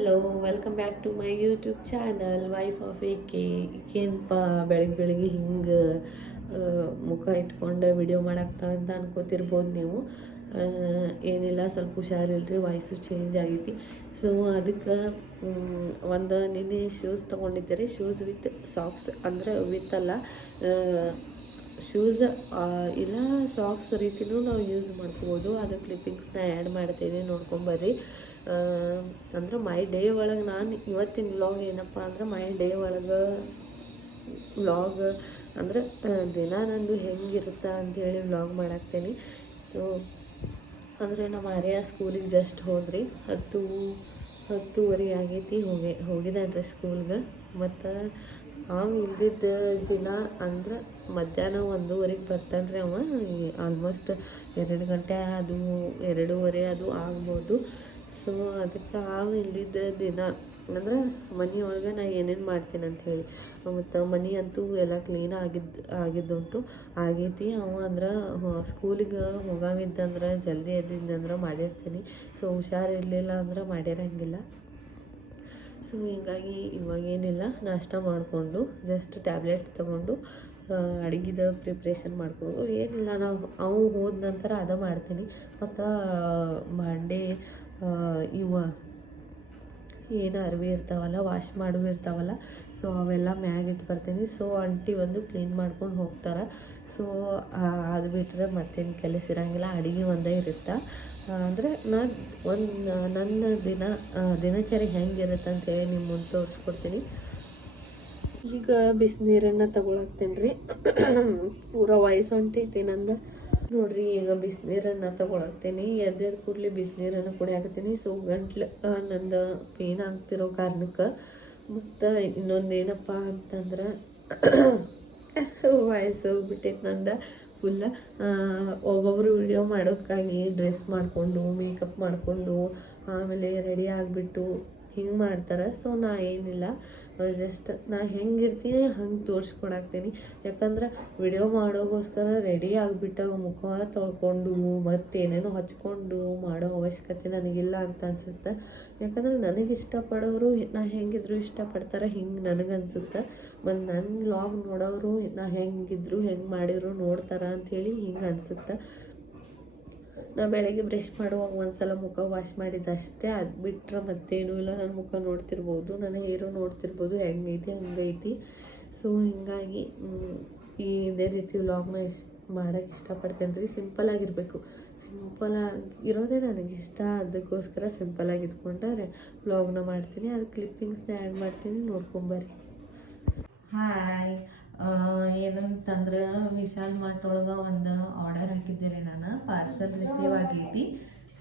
Hello, welcome back to my YouTube channel wife of ಏನಪ್ಪ ಬೆಳಗ್ಗೆ ಹಿಂಗೆ ಮುಖ ಇಟ್ಕೊಂಡು ವಿಡಿಯೋ ಮಾಡಾಕ್ತಾಳೆ ಅಂತ ಅನ್ಕೋತಿರ್ಬೋದು ನೀವು. ಏನಿಲ್ಲ, ಸ್ವಲ್ಪ ಹುಷಾರಿಲ್ರಿ, ವಾಯ್ಸು ಚೇಂಜ್ ಆಗೈತಿ. ಸೊ ಅದಕ್ಕೆ ನಿನ್ನೆ ಶೂಸ್ ತೊಗೊಂಡಿದ್ದೀರಿ. ಶೂಸ್ ವಿತ್ ಸಾಕ್ಸ್, ಅಂದರೆ ವಿತ್ ಅಲ್ಲ, ಶೂಸ್ ಇಲ್ಲ ಸಾಕ್ಸ್ ರೀತಿಯೂ ನಾವು ಯೂಸ್ ಮಾಡ್ಕೋಬೋದು. ಅದು ಕ್ಲಿಪ್ಪಿಂಗ್ಸ್ನ ಆ್ಯಡ್ ಮಾಡ್ತೀನಿ, ನೋಡ್ಕೊಂಬರ್ರಿ. ಅಂದ್ರೆ ಮೈ ಡೇ ಒಳಗೆ ನಾನು ಇವತ್ತಿನ ವ್ಲಾಗ್ ಏನಪ್ಪ ಅಂದ್ರೆ ಮೈ ಡೇ ಒಳಗೆ ವ್ಲಾಗ್ ಅಂದ್ರೆ ದಿನ ನಂದು ಹೆಂಗಿರುತ್ತೆ ಅಂಥೇಳಿ ವ್ಲಾಗ್ ಮಾಡಾಕ್ತೇನೆ. ಸೊ ಅಂದರೆ ನಮ್ಮ ಆರ್ಯ ಸ್ಕೂಲಿಗೆ ಜಸ್ಟ್ ಹೋದ್ರಿ, 10:30 ಆಗೈತಿ. ಹೋಗಿದ್ದಾನ್ರಿ ಸ್ಕೂಲ್ಗೆ. ಮತ್ತು ಅವ ಇಲ್ದಿದ್ದ ದಿನ ಅಂದ್ರೆ ಮಧ್ಯಾಹ್ನ 1:30 ಬರ್ತಾನೆ ರೀ. ಅವ ಆಲ್ಮೋಸ್ಟ್ 2 ಗಂಟೆ ಅದು 2:30 ಅದು ಆಗ್ಬೋದು. ಸೊ ಅದಕ್ಕೆ ಇಲ್ಲಿದ್ದ ದಿನ ಅಂದ್ರೆ ಮನೆಯೊಳಗೆ ನಾ ಏನೇನು ಮಾಡ್ತೀನಿ ಅಂಥೇಳಿ, ಮತ್ತು ಮನೆ ಅಂತೂ ಎಲ್ಲ ಕ್ಲೀನ್ ಆಗೈತಿ. ಅವ ಅಂದ್ರೆ ಸ್ಕೂಲಿಗೆ ಹೋಗಾವಿದ್ದಂದ್ರೆ ಜಲ್ದಿ ಎದ್ದಿದ್ದಂದ್ರೆ ಮಾಡಿರ್ತೀನಿ. ಸೊ ಹುಷಾರಿರಲಿಲ್ಲ ಅಂದ್ರೆ ಮಾಡಿರಂಗಿಲ್ಲ. ಸೊ ಹೀಗಾಗಿ ಇವಾಗೇನಿಲ್ಲ, ನಾಷ್ಟ ಮಾಡಿಕೊಂಡು ಜಸ್ಟ್ ಟ್ಯಾಬ್ಲೆಟ್ ತೊಗೊಂಡು ಅಡುಗೆದ ಪ್ರಿಪ್ರೇಷನ್ ಮಾಡ್ಕೊಂಡು ಏನಿಲ್ಲ, ಅವು ಹೋದ ನಂತರ ಅದ ಮಾಡ್ತೀನಿ. ಮತ್ತು ಬಾಂಡೆ ಏನು ಅರಿವಿ ಇರ್ತಾವಲ್ಲ, ವಾಶ್ ಮಾಡುವ ಇರ್ತಾವಲ್ಲ, ಸೊ ಅವೆಲ್ಲ ಮ್ಯಾಗಿಟ್ಟು ಬರ್ತೀನಿ. ಸೊ ಆಂಟಿ ಒಂದು ಕ್ಲೀನ್ ಮಾಡ್ಕೊಂಡು ಹೋಗ್ತಾರೆ. ಸೊ ಅದು ಬಿಟ್ಟರೆ ಮತ್ತೇನು ಕೆಲಸ ಇರೋಂಗಿಲ್ಲ, ಅಡುಗೆ ಒಂದೇ ಇರುತ್ತೆ. ಅಂದರೆ ನನ್ನ ದಿನಚರಿ ಹೆಂಗಿರುತ್ತೆ ಅಂತೇಳಿ ನಿಮ್ಮ ಮುಂದೆ ತೋರಿಸ್ಕೊಡ್ತೀನಿ. ಈಗ ಬಿಸಿನೀರನ್ನು ತಗೊಳಕ್ತೀನಿ ರೀ. ಪೂರ ವಾಯ್ಸ್ ಹೊಂಟೈತಿ ನಂದು ನೋಡ್ರಿ. ಈಗ ಬಿಸಿನೀರನ್ನು ತಗೊಳಕ್ತೀನಿ. ಎದ್ದ ಕೂಡಲೇ ಬಿಸಿನೀರನ್ನು ಕುಡಿಯಾಕತ್ತೀನಿ. ಸೊ ಗಂಟ್ಲು ನಂದು ಪೇನ್ ಆಗ್ತಿರೋ ಕಾರಣಕ್ಕೆ. ಮತ್ತು ಇನ್ನೊಂದೇನಪ್ಪ ಅಂತಂದ್ರೆ ವಾಯ್ಸ್ ಹೋಗ್ಬಿಟ್ಟೈತೆ ನಂದು ಫುಲ್. ಒಬ್ಬೊಬ್ಬರು ವಿಡಿಯೋ ಮಾಡೋದಕ್ಕಾಗಿ ಡ್ರೆಸ್ ಮಾಡಿಕೊಂಡು ಮೇಕಪ್ ಮಾಡಿಕೊಂಡು ಆಮೇಲೆ ರೆಡಿ ಆಗಿಬಿಟ್ಟು ಹಿಂಗೆ ಮಾಡ್ತಾರೆ. ಸೊ ನಾ ಏನಿಲ್ಲ, ಜಸ್ಟ್ ನಾ ಹೆಂಗಿರ್ತೀನಿ ಹಂಗೆ ತೋರಿಸ್ಕೊಡಾಕ್ತೀನಿ. ಯಾಕಂದ್ರೆ ವಿಡಿಯೋ ಮಾಡೋಗೋಸ್ಕರ ರೆಡಿ ಆಗಿಬಿಟ್ಟು ಮುಖ ತೊಳ್ಕೊಂಡು ಮತ್ತೇನೇನೋ ಹಚ್ಕೊಂಡು ಮಾಡೋ ಅವಶ್ಯಕತೆ ನನಗಿಲ್ಲ ಅಂತ ಅನ್ಸುತ್ತೆ. ಯಾಕಂದ್ರೆ ನನಗೆ ಇಷ್ಟಪಡೋರು ನಾ ಹೆಂಗಿದ್ರು ಇಷ್ಟಪಡ್ತಾರೆ, ಹಿಂಗೆ ನನಗನ್ಸುತ್ತೆ. ಮತ್ತು ನನ್ನ ವ್ಲಾಗ್ ನೋಡೋರು ನಾ ಹೆಂಗಿದ್ರು ಹೆಂಗೆ ಮಾಡಿದ್ರು ನೋಡ್ತಾರೆ ಅಂಥೇಳಿ ಹಿಂಗೆ ಅನಿಸುತ್ತೆ. ನಾ ಬೆಳಗ್ಗೆ ಬ್ರಷ್ ಮಾಡುವಾಗ ಒಂದ್ಸಲ ಮುಖ ವಾಶ್ ಮಾಡಿದ್ದಷ್ಟೇ, ಅದು ಬಿಟ್ಟರೆ ಮತ್ತೇನೂ ಇಲ್ಲ. ನನ್ನ ಮುಖ ನೋಡ್ತಿರ್ಬೋದು, ನನ್ನ ಹೇರು ನೋಡ್ತಿರ್ಬೋದು, ಹೆಂಗೈತಿ ಹಂಗೈತಿ. ಸೊ ಹೀಗಾಗಿ ಇದೇ ರೀತಿ ವ್ಲಾಗ್ನ ಮಾಡೋಕ್ಕೆ ಇಷ್ಟಪಡ್ತೇನೆ ರೀ. ಸಿಂಪಲಾಗಿರಬೇಕು, ಸಿಂಪಲಾಗಿರೋದೇ ನನಗೆ ಇಷ್ಟ. ಅದಕ್ಕೋಸ್ಕರ ಸಿಂಪಲಾಗಿ ಇದ್ಕೊಂಡ್ರೆ ವ್ಲಾಗ್ನ ಮಾಡ್ತೀನಿ. ಅದು ಕ್ಲಿಪ್ಪಿಂಗ್ಸ್ನ ಆ್ಯಡ್ ಮಾಡ್ತೀನಿ, ನೋಡ್ಕೊಂಬರ್ರಿ. ಹಾಯ್, ಏನಂತಂದ್ರೆ ವಿಶಾಲ್ ಮಾರ್ಟ್ ಒಳಗೆ ಒಂದು ಆರ್ಡರ್ ಹಾಕಿದ್ದೆ ನಾನು. ಪಾರ್ಸಲ್ ರಿಸೀವ್ ಆಗೈತಿ.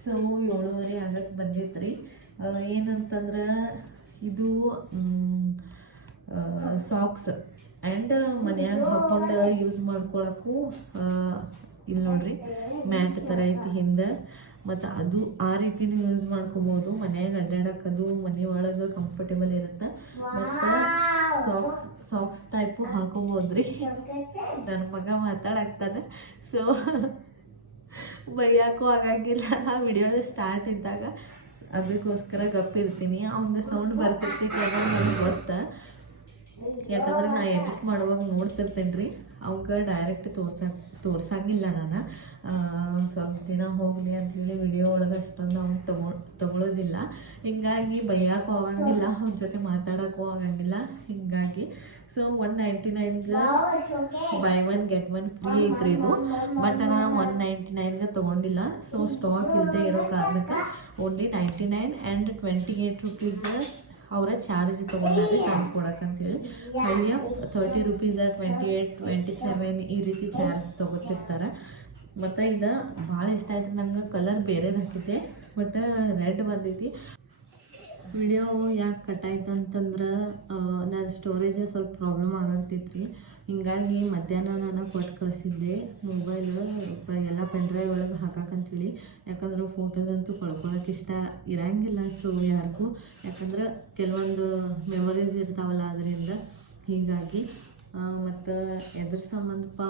ಸೊ 7:30 ಆಗಕ್ಕೆ ಬಂದಿತ್ತು ರೀ. ಏನಂತಂದ್ರೆ ಇದು ಸಾಕ್ಸ್ ಆ್ಯಂಡ್ ಮನ್ಯಾಗ ಹಾಕೊಂಡು ಯೂಸ್ ಮಾಡ್ಕೊಳಕ್ಕೂ ಇಲ್ಲಿ ನೋಡ್ರಿ ಮ್ಯಾಟ್ ಥರ ಐತಿ ಹಿಂದೆ. ಮತ್ತು ಅದು ಆ ರೀತಿನೂ ಯೂಸ್ ಮಾಡ್ಕೊಬೋದು. ಮನ್ಯಾಗ ಅಡ್ಡಾಡೋಕ್ಕದು ಮನೆ ಒಳಗೆ ಕಂಫರ್ಟೇಬಲ್ ಇರುತ್ತೆ. ಮತ್ತು ಸಾಕ್ಸ್ ಟೈಪು ಹಾಕೋಬೋದ್ರಿ. ನನ್ನ ಮಗ ಮಾತಾಡಾಕ್ತಾನೆ, ಸೊ ಬೈಯಾಕೂ ಆಗಂಗಿಲ್ಲ. ವಿಡಿಯೋದ ಸ್ಟಾರ್ಟ್ ಇದ್ದಾಗ ಅದಕ್ಕೋಸ್ಕರ ಗಪ್ಪಿರ್ತೀನಿ. ಅವನ ಸೌಂಡ್ ಬರ್ತಿರ್ತೈತಿ ಅನ್ನೋ ನನಗೆ ಗೊತ್ತ. ಯಾಕಂದ್ರೆ ನಾ ಎಡಿಟ್ ಮಾಡುವಾಗ ನೋಡ್ತಿರ್ತೇನೆ ರೀ. ಅವಾಗ ಡೈರೆಕ್ಟ್ ತೋರ್ಸಂಗಿಲ್ಲ ನಾನು. ಸ್ವಲ್ಪ ದಿನ ಹೋಗಲಿ ಅಂಥೇಳಿ ವಿಡಿಯೋ ಒಳಗೆ ಅಷ್ಟೊಂದು ಅವ್ನು ತಗೊಳ್ಳೋದಿಲ್ಲ. ಹಿಂಗಾಗಿ ಬೈಯಾಕೂ ಆಗಂಗಿಲ್ಲ, ಅವ್ನ ಜೊತೆ ಮಾತಾಡೋಕ್ಕೂ ಆಗಂಗಿಲ್ಲ. ಹಿಂಗಾಗಿ ಸೊ 199ಗೆ ಬೈ 1 get 1 ಫ್ರೀ ಐತ್ರಿ ಇದು. ಬಟ್ ನಾನು 199ಗೆ ತೊಗೊಂಡಿಲ್ಲ. ಸೊ ಸ್ಟಾಕ್ ಇಲ್ಲದೆ ಇರೋ ಕಾರಣಕ್ಕೆ ಓನ್ಲಿ 99 ಆ್ಯಂಡ್ 28 ರೂಪೀಸ್ ಅವರ ಚಾರ್ಜ್ ತೊಗೊಂಡಾರೆ ತಂದ್ಕೊಡಕ್ಕಂತೇಳಿ. ಹೈಯ 30 ರೂಪೀಸ್ 28, 27 ಈ ರೀತಿ ಚಾರ್ಜ್ ತೊಗೊತಿರ್ತಾರೆ. ಮತ್ತು ಇದು ಭಾಳ ಇಷ್ಟ ಆಯ್ತು ನಂಗೆ. ಕಲರ್ ಬೇರೆದು ಹಾಕಿದ್ದೆ, ಬಟ್ ರೆಡ್ ಬಂದೈತಿ. ವಿಡಿಯೋ ಯಾಕೆ ಕಟ್ಟಾಯ್ತು ಅಂತಂದ್ರೆ ನನ್ನ ಸ್ಟೋರೇಜ್ ಸ್ವಲ್ಪ ಪ್ರಾಬ್ಲಮ್ ಆಗತ್ತಿತ್ತು. ಹಿಂಗಾಗಿ ಮಧ್ಯಾಹ್ನ ನಾನು ಕೊಟ್ಟು ಕಳಿಸಿದ್ದೆ ಮೊಬೈಲ್ ಎಲ್ಲ ಪೆನ್ಡ್ರೈವ್ ಒಳಗೆ ಹಾಕಕ್ಕಂತೇಳಿ. ಯಾಕಂದ್ರೆ ಫೋಟೋಸ್ ಅಂತೂ ಕಳ್ಕೊಳಕ್ಕೆ ಇಷ್ಟ ಇರೋಂಗಿಲ್ಲ ಸೊ ಯಾರಿಗೂ. ಯಾಕಂದ್ರೆ ಕೆಲವೊಂದು ಮೆಮೊರೀಸ್ ಇರ್ತಾವಲ್ಲ ಅದರಿಂದ. ಹೀಗಾಗಿ ಮತ್ತು ಎದ್ರ ಸಂಬಂಧಪ್ಪ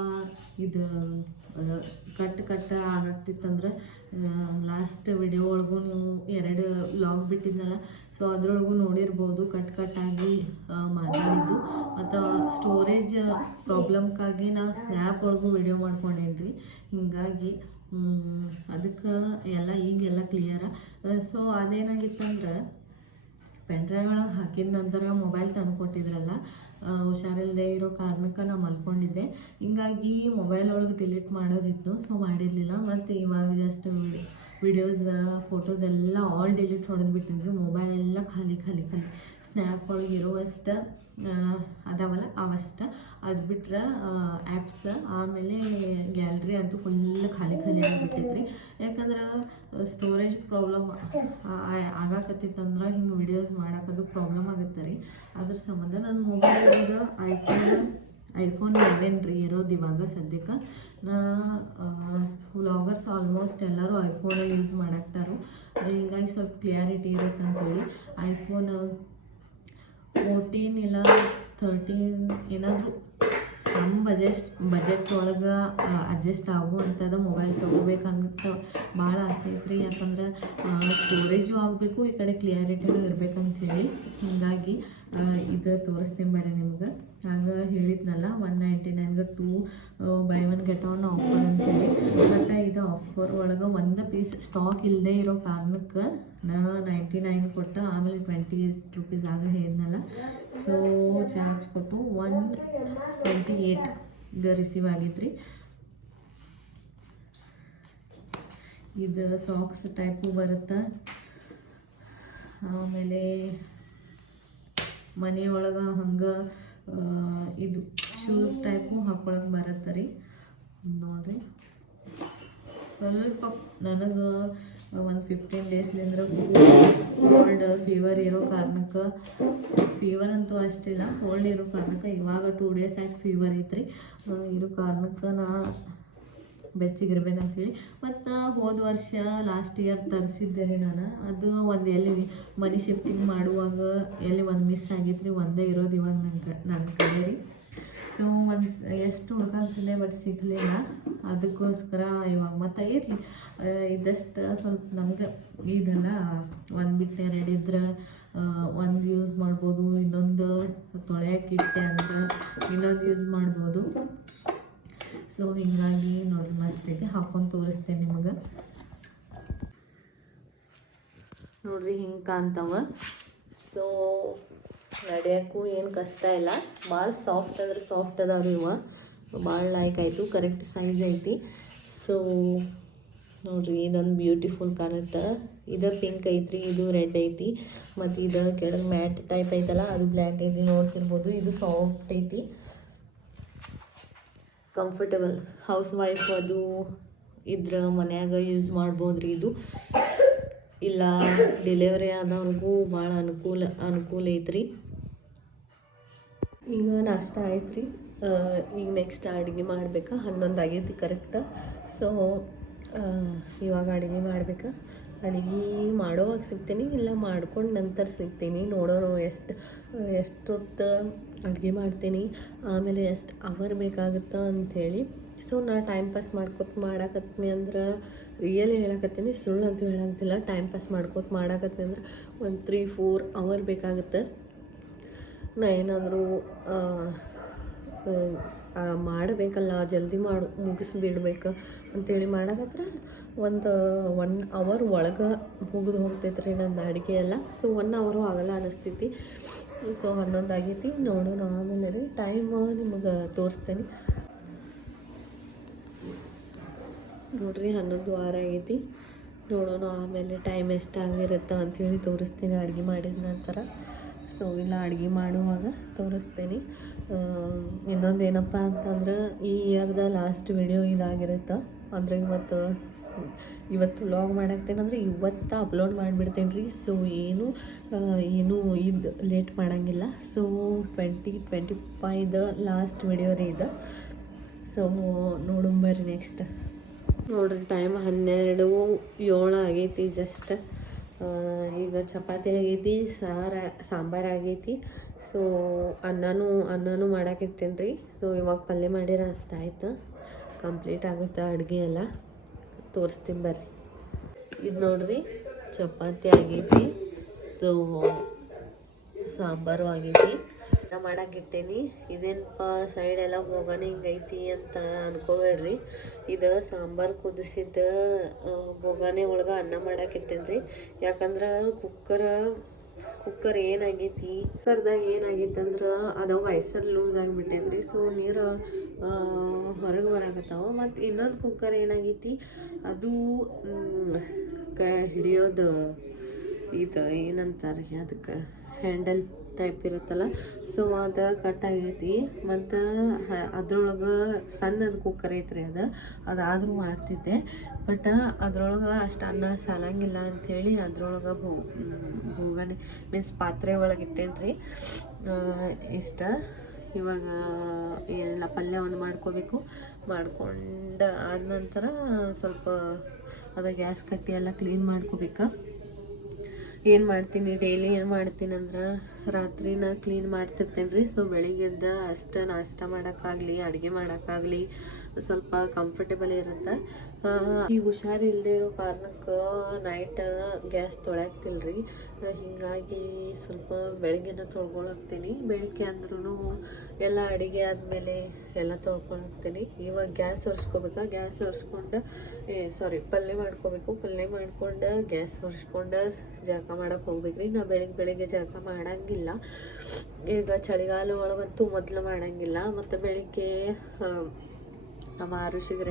ಇದು ಕಟ್ ಆಗತ್ತಿತ್ತಂದ್ರೆ ಲಾಸ್ಟ್ ವಿಡಿಯೋ ಒಳಗೂ ನೀವು 2 ವ್ಲಾಗ್ ಬಿಟ್ಟಿದ್ನಲ್ಲ, ಸೊ ಅದ್ರೊಳಗೂ ನೋಡಿರ್ಬೋದು ಆಗಿ ಮಾತಾಡಿದ್ದು. ಮತ್ತು ಸ್ಟೋರೇಜ್ ಪ್ರಾಬ್ಲಮ್ಗಾಗಿ ನಾ ಸ್ನ್ಯಾಪ್ ಒಳಗೂ ವಿಡಿಯೋ ಮಾಡ್ಕೊಂಡೇನಿ, ಹಿಂಗಾಗಿ ಅದಕ್ಕೆ ಈಗೆಲ್ಲ ಕ್ಲಿಯರ. ಸೊ ಅದೇನಾಗಿತ್ತಂದ್ರೆ ಪೆನ್ಡ್ರೈವ್ ಒಳಗೆ ಹಾಕಿದ ನಂತರ ಮೊಬೈಲ್ ತಂದು ಕೊಟ್ಟಿದ್ರಲ್ಲ, ಹುಷಾರಿಲ್ಲದೆ ಇರೋ ಕಾರಣಕ್ಕೆ ನಾನು ಮಲ್ಕೊಂಡಿದ್ದೆ. ಹಿಂಗಾಗಿ ಮೊಬೈಲ್ ಒಳಗೆ ಡಿಲೀಟ್ ಮಾಡೋದಿತ್ತು, ಸೊ ಮಾಡಿರಲಿಲ್ಲ. ಮತ್ತು ಇವಾಗ ಜಸ್ಟ್ ವಿಡಿಯೋಸ್ ಫೋಟೋದೆಲ್ಲ ಆಲ್ ಡಿಲೀಟ್ ಹೊಡೆದ್ಬಿಟ್ಟಿದ್ವಿ. ಮೊಬೈಲ್ ಎಲ್ಲ ಖಾಲಿ ಸ್ನ್ಯಾಪ್ ಒಳಗೆ ಇರುವಷ್ಟು ಅದಾವಲ್ಲ ಅವಷ್ಟು, ಅದು ಬಿಟ್ರೆ ಆ್ಯಪ್ಸ್, ಆಮೇಲೆ ಗ್ಯಾಲ್ರಿ ಅಂತೂ ಫುಲ್ ಖಾಲಿ ಆಗಿಬಿಟ್ಟೈತ್ರಿ. ಯಾಕಂದ್ರೆ ಸ್ಟೋರೇಜ್ ಪ್ರಾಬ್ಲಮ್ ಆಗಾಕತ್ತಿತ್ತಂದ್ರೆ ಹಿಂಗೆ ವಿಡಿಯೋಸ್ ಮಾಡೋಕ್ಕದು ಪ್ರಾಬ್ಲಮ್ ಆಗುತ್ತೆ ರೀ. ಅದ್ರ ಸಂಬಂಧ ನನ್ನ ಮೊಬೈಲ್ ಐಫೋನ್ 11 ರೀ ಇರೋದು ಇವಾಗ ಸದ್ಯಕ್ಕೆ. ವ್ಲಾಗರ್ಸ್ ಆಲ್ಮೋಸ್ಟ್ ಎಲ್ಲರೂ ಐಫೋನ ಯೂಸ್ ಮಾಡಾಕ್ತಾರೋ, ಹಿಂಗಾಗಿ ಸ್ವಲ್ಪ ಕ್ಲಿಯಾರಿಟಿ ಇರುತ್ತೆ ಅಂತೇಳಿ ಐಫೋನ್ 14 ಇಲ್ಲ 13 ಏನಾದರೂ ನಮ್ಮ ಬಜೆಟ್ ಒಳಗೆ ಅಡ್ಜಸ್ಟ್ ಆಗುವಂಥದ್ದು ಮೊಬೈಲ್ ತೊಗೋಬೇಕಂತ ಭಾಳ ಆಸೆ ಐತ್ರಿ. ಯಾಕಂದ್ರೆ ಸ್ಟೋರೇಜು ಆಗಬೇಕು, ಈ ಕಡೆ ಕ್ಲಿಯಾರಿಟಿನೂ ಇರ್ಬೇಕಂಥೇಳಿ. ಹೀಗಾಗಿ ಇದು ತೋರಿಸ್ತೀನಿ ಬರ್ರಿ ನಿಮ್ಗೆ. ಹಾಗೆ ಹೇಳಿದ್ನಲ್ಲ 199ಗೆ 2 buy 1 get 1 ಆಫರ್ ಅಂತೇಳಿ. ಮತ್ತು ಇದು ಆಫರ್ ಒಳಗೆ ಒಂದು ಪೀಸ್ ಸ್ಟಾಕ್ ಇಲ್ಲದೆ ಇರೋ ಕಾರಣಕ್ಕೆ 99 ಕೊಟ್ಟು ಆಮೇಲೆ 20 ರೂಪೀಸ್ ಆಗ ಹೇಳಿದ್ನಲ್ಲ, ಸೊ ಚಾರ್ಜ್ ಕೊಟ್ಟು 128 ಈಗ ರಿಸೀವ್ ಆಗಿದ್ರಿ. ಇದು ಸಾಕ್ಸ್ ಟೈಪು ಬರುತ್ತೆ. ಆಮೇಲೆ ಮನೆಯೊಳಗೆ ಹಂಗೆ ಇದು ಶೂಸ್ ಟೈಪು ಹಾಕೊಳಕ್ಕೆ ಬರುತ್ತೆ ರೀ. ನೋಡಿರಿ, ಸ್ವಲ್ಪ ನನಗೆ ಒಂದು 15 ಡೇಸ್ಲಿಂದ್ರೆ ಕೋಲ್ಡ್ ಫೀವರ್ ಇರೋ ಕಾರಣಕ್ಕೆ, ಫೀವರ್ ಅಂತೂ ಅಷ್ಟಿಲ್ಲ, ಕೋಲ್ಡ್ ಇರೋ ಕಾರಣಕ್ಕೆ ಇವಾಗ 2 ಡೇಸ್ ಆಯ್ತು ಫೀವರ್ ಐತ್ರಿ. ಇರೋ ಕಾರಣಕ್ಕೆ ನಾ ಬೆಚ್ಚಗಿರ್ಬೇಕಂತೇಳಿ. ಮತ್ತು ಹೋದ ವರ್ಷ ಲಾಸ್ಟ್ ಇಯರ್ ತರಿಸಿದ್ದೆ ರೀ ನಾನು. ಅದು ಒಂದು ಎಲ್ಲಿ ಮನಿ ಶಿಫ್ಟಿಂಗ್ ಮಾಡುವಾಗ ಒಂದು ಮಿಸ್ ಆಗಿತ್ತು ರೀ, ಒಂದೇ ಇರೋದು ಇವಾಗ ನನ್ನ ಕಡೆ ರೀ. ಸೊ ಎಷ್ಟು ಹುಡ್ಕಾಗ್ತಿದ್ದೆ ಬಟ್ ಸಿಗಲಿಲ್ಲ. ಅದಕ್ಕೋಸ್ಕರ ಇವಾಗ ಮತ್ತೆ ಇರಲಿ, ಇದಷ್ಟು ಸ್ವಲ್ಪ ನಮ್ಗೆ ಇದೆಲ್ಲ ಒಂದು ಬಿಟ್ಟು 2 ಇದ್ರೆ ಒಂದು ಯೂಸ್ ಮಾಡ್ಬೋದು, ಇನ್ನೊಂದು ತೊಳೆಯೋಕೆ ಇಟ್ಟೆ ಅಂತ ಇನ್ನೊಂದು ಯೂಸ್ ಮಾಡ್ಬೋದು. ಸೊ ಹೀಗಾಗಿ ನೋಡಿ ಮಸ್ತಿಗೆ ಹಾಕೊಂಡು ತೋರಿಸ್ತೇನೆ ನಿಮಗೆ. ನೋಡ್ರಿ ಹಿಂಗೆ ಕಾಣ್ತಾವ. ಸೊ ನಡೆಯೋಕ್ಕೂ ಏನು ಕಷ್ಟ ಇಲ್ಲ, ಭಾಳ ಸಾಫ್ಟ್ ಅಂದ್ರೆ ಸಾಫ್ಟ್ ಅದಾವ ಇವ, ಭಾಳ ಲೈಕ್ ಆಯಿತು, ಕರೆಕ್ಟ್ ಸೈಜ್ ಐತಿ. ಸೊ ನೋಡ್ರಿ ಇದೊಂದು ಬ್ಯೂಟಿಫುಲ್ ಕಾಣುತ್ತೆ. ಇದು ಪಿಂಕ್ ಐತ್ರಿ, ಇದು ರೆಡ್ ಐತಿ, ಮತ್ತು ಇದು ಕೆಳಗೆ ಮ್ಯಾಟ್ ಟೈಪ್ ಐತಲ್ಲ ಅದು ಬ್ಲ್ಯಾಕ್ ಐತಿ, ನೋಡ್ತಿರ್ಬೋದು. ಇದು ಸಾಫ್ಟ್ ಐತಿ, ಕಂಫರ್ಟಬಲ್. ಹೌಸ್ ವೈಫ್ ಅದು ಇದ್ರ ಮನ್ಯಾಗ ಯೂಸ್ ಮಾಡ್ಬೋದು ರೀ ಇದು. ಇಲ್ಲ ಡೆಲಿವರಿ ಆದವ್ರಿಗೂ ಭಾಳ ಅನುಕೂಲ ಐತ್ರಿ. ಈಗ ನಾಷ್ಟ ಆಯ್ತು ರೀ, ಈಗ ನೆಕ್ಸ್ಟ್ ಅಡುಗೆ ಮಾಡ್ಬೇಕಾ. 11 ಆಗೈತಿ ಕರೆಕ್ಟ. ಸೊ ಇವಾಗ ಅಡುಗೆ ಮಾಡ್ಬೇಕಾ. ಅಡುಗೆ ಮಾಡೋವಾಗ ಸಿಗ್ತೀನಿ, ಇಲ್ಲ ಮಾಡ್ಕೊಂಡು ನಂತರ ಸಿಗ್ತೀನಿ. ನೋಡೋಣ ಎಷ್ಟೊತ್ತು ಅಡುಗೆ ಮಾಡ್ತೀನಿ, ಆಮೇಲೆ ಎಷ್ಟು ಅವರ್ ಬೇಕಾಗುತ್ತಾ ಅಂಥೇಳಿ. ಸೊ ನಾ ಟೈಮ್ ಪಾಸ್ ಮಾಡಾಕತ್ತೀನಿ ಅಂದ್ರೆ ರಿಯಲಿ ಹೇಳಕತ್ತೀನಿ, ಸುಳ್ಳು ಅಂತೂ ಹೇಳಾಕತ್ತಿಲ್ಲ. ಟೈಮ್ ಪಾಸ್ ಮಾಡಾಕತ್ತೀನಿ ಅಂದ್ರೆ ಒಂದು 3-4 ಅವರ್ ಬೇಕಾಗುತ್ತೆ. ನಾ ಏನಾದರೂ ಮಾಡಬೇಕಲ್ಲ, ಜಲ್ದಿ ಮುಗಿಸ್ಬಿಡ್ಬೇಕು ಅಂಥೇಳಿ ಮಾಡಕತ್ರ ಒಂದು 1 ಅವರ್ ಒಳಗೆ ಮುಗಿದು ಹೋಗ್ತೈತೆ ರೀ ನನ್ನ ಅಡುಗೆ ಎಲ್ಲ. ಸೊ 1 ಅವರು ಆಗಲ್ಲ ಅನ್ನಿಸ್ತೈತಿ. ಸೊ 11 ಆಗೈತಿ, ನೋಡೋಣ ಆಮೇಲೆ ರೀ ಟೈಮ್ ನಿಮಗೆ ತೋರಿಸ್ತೇನೆ. ನೋಡ್ರಿ 11 ಆಗೈತಿ, ನೋಡೋಣ ಆಮೇಲೆ ಟೈಮ್ ಎಷ್ಟಾಗಿರುತ್ತೆ ಅಂಥೇಳಿ ತೋರಿಸ್ತೀನಿ ಅಡುಗೆ ಮಾಡಿದ ನಂತರ. ಸೊ ಇಲ್ಲ ಅಡುಗೆ ಮಾಡುವಾಗ ತೋರಿಸ್ತೀನಿ. ಇನ್ನೊಂದು ಏನಪ್ಪ ಅಂತಂದ್ರೆ ಈ ಇಯರ್ದ ಲಾಸ್ಟ್ ವಿಡಿಯೋ ಇದಾಗಿರುತ್ತೆ. ಅಂದರೆ ಇವತ್ತು ವ್ಲಾಗ್ ಮಾಡಾಕ್ತೇನೆ ಅಂದರೆ ಇವತ್ತು ಅಪ್ಲೋಡ್ ಮಾಡಿಬಿಡ್ತೇನೆ ರೀ. ಸೊ ಏನು ಇದು ಲೇಟ್ ಮಾಡೋಂಗಿಲ್ಲ. ಸೊ 2025 ಲಾಸ್ಟ್ ವಿಡಿಯೋ ರೀ ಇದು. ಸೊ ನೋಡುಂಬರ್ರಿ ನೆಕ್ಸ್ಟ್. ನೋಡ್ರಿ ಟೈಮ್ 12:07 ಆಗೈತಿ ಜಸ್ಟ್. ಈಗ ಚಪಾತಿ ಆಗೈತಿ, ಸಾಂಬಾರು ಆಗೈತಿ. ಸೊ ಅನ್ನನೂ ಮಾಡಾಕಿಟ್ಟೇನಿ ರೀ. ಸೊ ಇವಾಗ ಪಲ್ಯ ಮಾಡಿರ ಅಷ್ಟಾಯ್ತು. ಕಂಪ್ಲೀಟ್ ಆಗುತ್ತೆ ಅಡುಗೆ ಎಲ್ಲ. ತೋರಿಸ್ತೀನಿ ಬರ್ರಿ. ಇದು ನೋಡ್ರಿ ಚಪಾತಿ ಆಗೈತಿ, ಸೊ ಸಾಂಬಾರು ಆಗೈತಿ, ಮಾಡಾಕಿಟ್ಟೇನಿ. ಇದೇನಪ್ಪ ಸೈಡ್ ಎಲ್ಲ ಹೋಗೋಣ ಹಿಂಗೈತಿ ಅಂತ ಅನ್ಕೋಬೇಡ್ರಿ. ಇದು ಸಾಂಬಾರು ಕುದಿಸಿದ ಬೋಗಾನೆ ಒಳಗೆ ಅನ್ನ ಮಾಡಾಕಿಟ್ಟೇನ್ರಿ. ಯಾಕಂದ್ರೆ ಕುಕ್ಕರ್ ಏನಾಗೈತಿ, ಕುಕ್ಕರ್ದಾಗ ಏನಾಗೈತಿ ಅಂದ್ರೆ ಅದು ವಯಸ್ಸರ್ ಲೂಸ್ ಆಗಿಬಿಟ್ಟೈತ್ರಿ. ಸೊ ನೀರು ಹೊರಗೆ ಬರಾಕತ್ತಾವ. ಮತ್ತು ಇನ್ನೊಂದು ಕುಕ್ಕರ್ ಏನಾಗೈತಿ, ಅದು ಹಿಡಿಯೋದು ಇದು ಏನಂತಾರೆ ಅದಕ್ಕೆ ಹ್ಯಾಂಡಲ್ ಟೈಪ್ ಇರುತ್ತಲ್ಲ, ಸೊ ಅದು ಕಟ್ ಆಗೈತಿ. ಮತ್ತು ಅದ್ರೊಳಗೆ ಸಣ್ಣದು ಕುಕ್ಕರ್ ಐತ್ರಿ, ಅದಾದರೂ ಮಾಡ್ತಿದ್ದೆ. ಬಟ್ ಅದ್ರೊಳಗೆ ಅಷ್ಟು ಅನ್ನ ಸಾಲಂಗಿಲ್ಲ ಅಂಥೇಳಿ ಅದ್ರೊಳಗೆ ಹೋಗನೆ ಮೀನ್ಸ್ ಪಾತ್ರೆ ಒಳಗೆ ಇಟ್ಟೇನ್ರಿ. ಇಷ್ಟ. ಇವಾಗ ಎಲ್ಲ ಪಲ್ಯ ಒಂದು ಮಾಡ್ಕೋಬೇಕು. ಮಾಡ್ಕೊಂಡು ಆದ ನಂತರ ಸ್ವಲ್ಪ ಅದು ಗ್ಯಾಸ್ ಕಟ್ಟಿ ಎಲ್ಲ ಕ್ಲೀನ್ ಮಾಡ್ಕೋಬೇಕು. ಏನು ಮಾಡ್ತೀನಿ ಡೈಲಿ ಏನು ಮಾಡ್ತೀನಿ ಅಂದ್ರೆ ರಾತ್ರಿನ ಕ್ಲೀನ್ ಮಾಡ್ತಿರ್ತೇನೆ ರೀ. ಸೊ ಬೆಳಿಗ್ಗೆದ್ದ ಅಷ್ಟು ನಾಷ್ಟ ಮಾಡೋಕ್ಕಾಗಲಿ ಅಡುಗೆ ಮಾಡೋಕ್ಕಾಗಲಿ ಸ್ವಲ್ಪ ಕಂಫರ್ಟೇಬಲ್ ಇರುತ್ತೆ. ಈಗ ಹುಷಾರಿಲ್ಲದೆ ಇರೋ ಕಾರಣಕ್ಕೆ ನೈಟ್ ಗ್ಯಾಸ್ ತೊಳ್ಯಾಕ್ತಿಲ್ಲ ರೀ. ಹೀಗಾಗಿ ಸ್ವಲ್ಪ ಬೆಳಗ್ಗೆನ ತೊಳ್ಕೊಳಕ್ತೀನಿ. ಬೆಳಿಗ್ಗೆ ಅಂದ್ರೂ ಎಲ್ಲ ಅಡುಗೆ ಆದಮೇಲೆ ಎಲ್ಲ ತೊಳ್ಕೊಳಕ್ತೀನಿ. ಇವಾಗ ಗ್ಯಾಸ್ ಒರೆಸ್ಕೋಬೇಕಾ, ಗ್ಯಾಸ್ ಒರೆಸ್ಕೊಂಡು ಪಲ್ಯ ಮಾಡ್ಕೋಬೇಕು. ಪಲ್ಯ ಮಾಡ್ಕೊಂಡು ಗ್ಯಾಸ್ ಒರೆಸ್ಕೊಂಡು ಜಳಕ ಮಾಡೋಕೆ ಹೋಗ್ಬೇಕ್ರಿ. ನಾ ಬೆಳಿಗ್ಗೆ ಜಳಕ ಮಾಡಂಗಿಲ್ಲ. ಈಗ ಚಳಿಗಾಲ ಒಳಗಂತೂ ಮೊದಲು ಮಾಡಂಗಿಲ್ಲ. ಮತ್ತು ಬೆಳಿಗ್ಗೆ ನಮ್ಮ ಆರುಷಿಗೆ